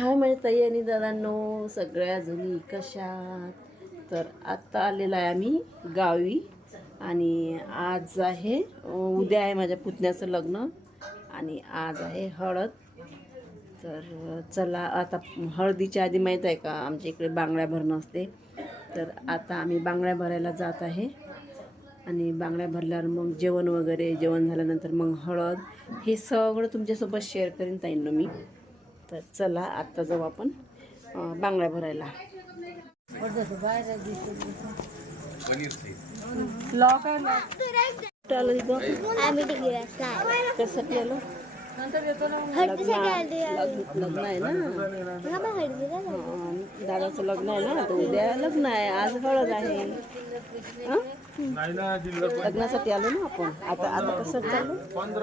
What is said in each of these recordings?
हाय माझ्या ताई आणि दादांनो, सगळ्या जणी कशात. तर आत्ता आलेला आहे आम्ही गावी आणि आज आहे उद्या आहे माझ्या पुतण्याचं लग्न आणि आज आहे हळद. तर चला आता हळदीच्या आधी माहीत आहे का आमच्या इकडे बांगड्या भरणं असते. तर आता आम्ही बांगड्या भरायला जात आहे आणि बांगड्या भरल्यावर मग जेवण वगैरे, जेवण झाल्यानंतर मग हळद, हे सगळं तुमच्यासोबत शेअर करीन ताईंनो मी. तर चला आत्ता जाऊ आपण बांगड्या भरायला. लॉक आहे कसं केलं लग्न आहे ना, दादाचं लग्न आहे ना, तर उद्या लग्न आहे, आज हळद आहे. लग्नासाठी आलो ना आपण. आता आता कसं चालू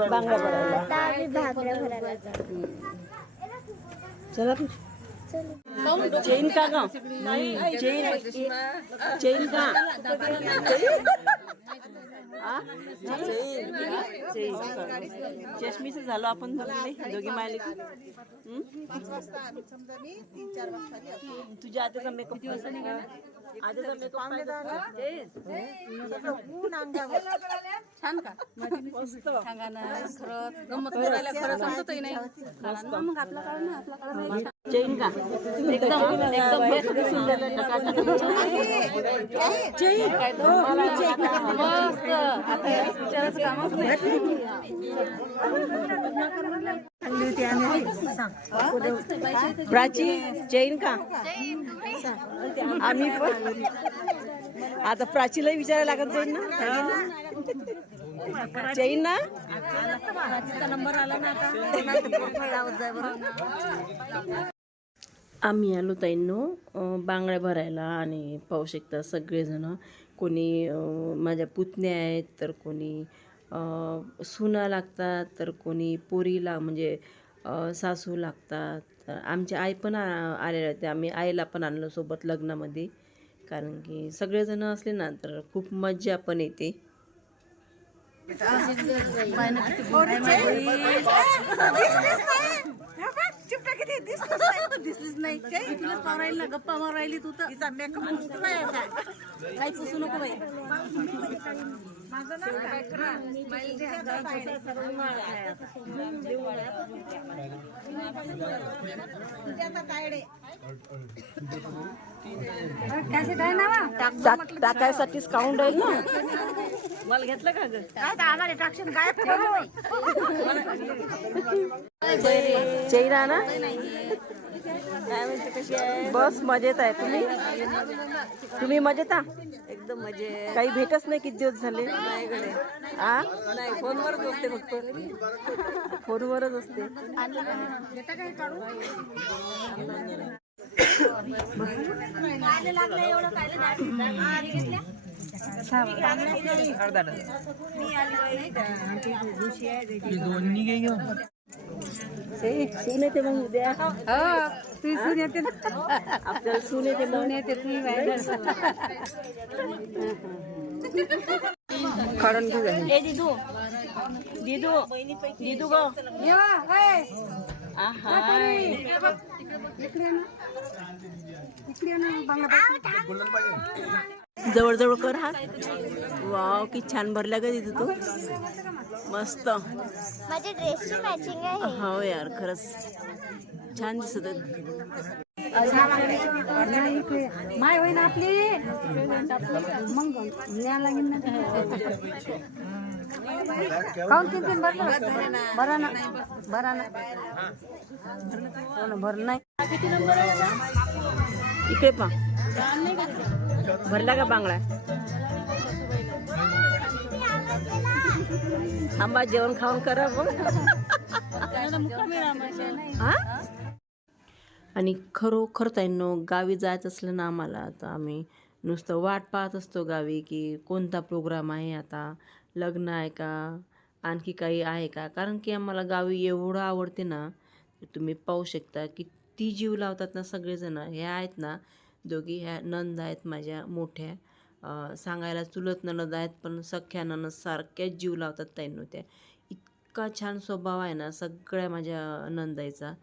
बांगड्या भरायला. चला चेन का ग, चेन का चष्मीच झालो आपण दोघी मायले. तुझ्या आधीचा मेकअप कसा निघाला? आधीचा मेकअप छान का? मस्त सांगा ना. खरंच गंमत करायला खरंच समजतही नाही. मग आपला काळ ना, आपला काळ चेन का एकदम सुंदर चेन काय मस्त. आता विचारायचं कामच नाही. प्राची चेन का? आम्ही पण आता प्राचीला विचारायला लागत जाईल ना. चेन ना, नंबर आला ना. आम्ही आलो ताईंनो बांगड्या भरायला आणि पाहू शकता सगळेजण. कोणी माझ्या पुतण्या आहेत, तर कोणी सुना लागतात, तर कोणी पोरीला म्हणजे सासू लागतात. तर आमची आई पण आलेल्या होत्या. आम्ही आईला पण आणलं सोबत लग्नामध्ये, कारण की सगळेजण असले ना तर खूप मज्जा पण येते. दिसलीच नाही तुला पारायला गप्पा मारायली. तू तर काही पुसू नको बाई. टाकायसाठीच काउंट आहे ना. मला घेतलं का ग? आम्हाला टाकशील काय चैना ना. काय म्हणते कशी आहे? बस मजेत आहे. तुम्ही मजेत आ? एकदम मजेत. काही भेटच नाही किती दिवस झाले. नाही फोनवरच असते, फक्त फोनवरच असते. सून येते मग उद्या. सून येते आपल्याला, सून येते मग येते. खरण घेऊ ए दिदू, दिदू दिदू ग जवळ जवळ कर हा. वाव की छान भरल्या ग दिदू तू. मस्त माझ्या ड्रेसची मॅचिंग आहे. हो यार, खरंच छान दिसत. माय होईन आपली मग न्या लागेल ना. काऊन तीन बरं ना, बरं ना भर नाही. इकडे पा भरला का बांगडा? आंबा जेवण खाऊन करा मग. आणि खरोखर ताईंनो गावी जायचं असलं ना आम्हाला, तर आम्ही नुसतं वाट पाहत असतो गावी की कोणता प्रोग्राम आहे, आता लग्न आहे का, आणखी काही आहे का. कारण की आम्हाला गावी एवढं आवडते ना, तुम्ही पाहू शकता किती जीव लावतात ना सगळेजण. ह्या आहेत ना दोघी, ह्या नंद आहेत माझ्या मोठ्या. सांगायला चुलत ननद आहेत, पण सख्या ननद सारख्याच जीव लावतात ताईंनो त्या. इतका छान स्वभाव आहे ना सगळ्या माझ्या नंदाईचा.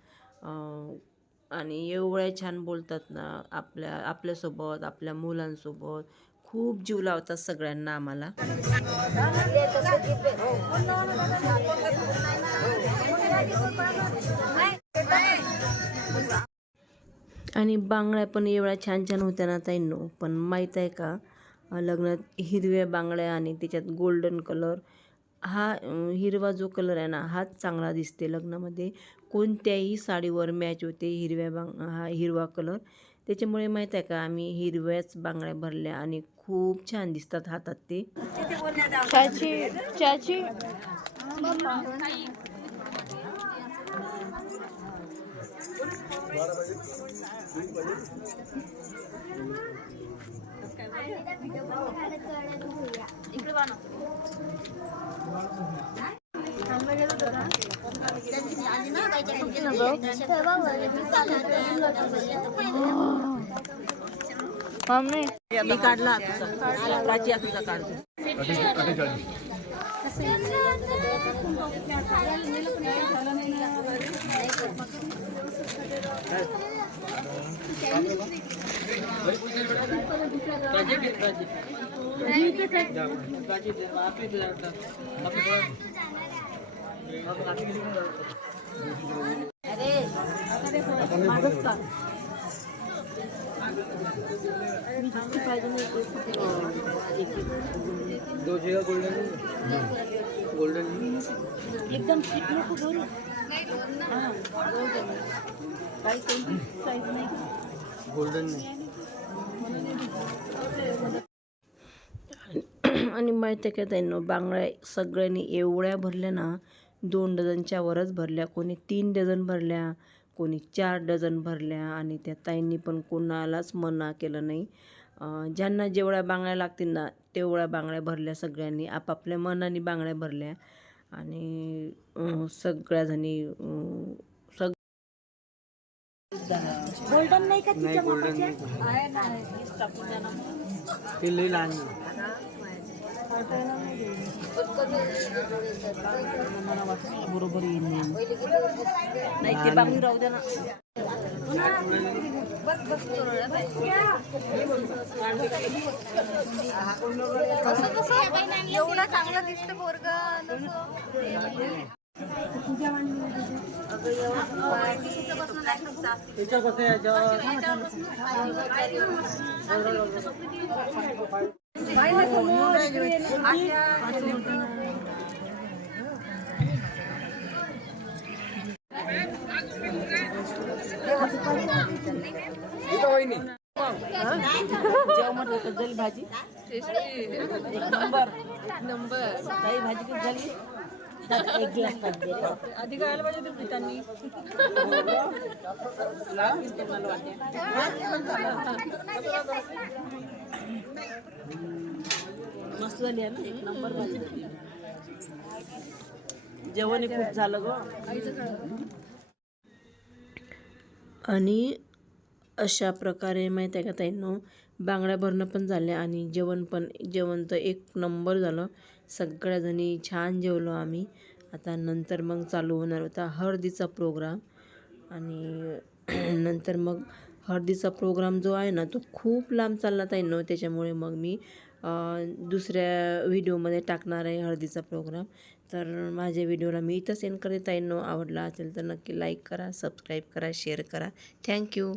आणि एवढ्या छान बोलतात ना आपल्यासोबत, आपल्या मुलांसोबत. खूप जीव लावतात सगळ्यांना आम्हाला. आणि बांगड्या पण एवढ्या छान छान होत्या ना ताईंनो. पण माहीत आहे का, लग्नात हिरव्या बांगड्या आणि त्याच्यात गोल्डन कलर, हा हिरवा जो कलर आहे ना हाच चांगला दिसते लग्नामध्ये. कोणत्याही साडीवर मॅच होते हा हिरवा कलर. त्याच्यामुळे माहीत आहे का, आम्ही हिरव्याच बांगड्या भरल्या आणि खूप छान दिसतात हातात ते. चाची चाची मम्मी मी काढला तुझा, प्राची तुझा काढतो. गोल्डन एकदम स्लिप नको करू. गोल्डन आणि माहिती आहे का त्यांना, बांगड्या सगळ्यांनी एवढ्या भरल्या ना, 2 डझनच्या वरच भरल्या. कोणी 3 डझन भरल्या, कोणी 4 डझन भरल्या. आणि त्या ताईंनी पण कोणालाच मना केलं नाही. ज्यांना जेवढ्या बांगड्या लागतील ना तेवढ्या बांगड्या भरल्या सगळ्यांनी. आपापल्या मनाने बांगड्या भरल्या. आणि सगळ्याजणी गोल्डन नाही का तिच्या मापाच्या? बरोबर येईल नाही ते बांगडी राहू द्या ना. एवढं चांगलं दिसतं पोरग. जेव्हा म्हटलं तर जली भाजी एक नंबर काही भाजी किती झाली. एक ग्लास पाहिजे आधी खायला पाहिजे तुम्ही त्यांनी. मस्त झाली आहे ना, एक नंबर भाजी. जेवण खूप झालं ग. आणि अशा प्रकारे माहीत आहे का ताईंनो, बांगड्या भरणं पण झाल्या आणि जेवण तर एक नंबर झालं. सगळ्याजणी छान जेवलो आम्ही. आता नंतर मग चालू होणार होता हळदीचा प्रोग्राम. आणि नंतर मग हळदीचा प्रोग्राम जो आहे ना तो खूप लांब चालला ताईंनो. त्याच्यामुळे मग मी दुसऱ्या व्हिडिओमध्ये टाकणार आहे हळदीचा प्रोग्राम. तर माझ्या व्हिडिओला मी इथं सेंड करते ताईंनो. आवडला असेल तर नक्की लाईक करा, सबस्क्राईब करा, शेअर करा. थँक्यू.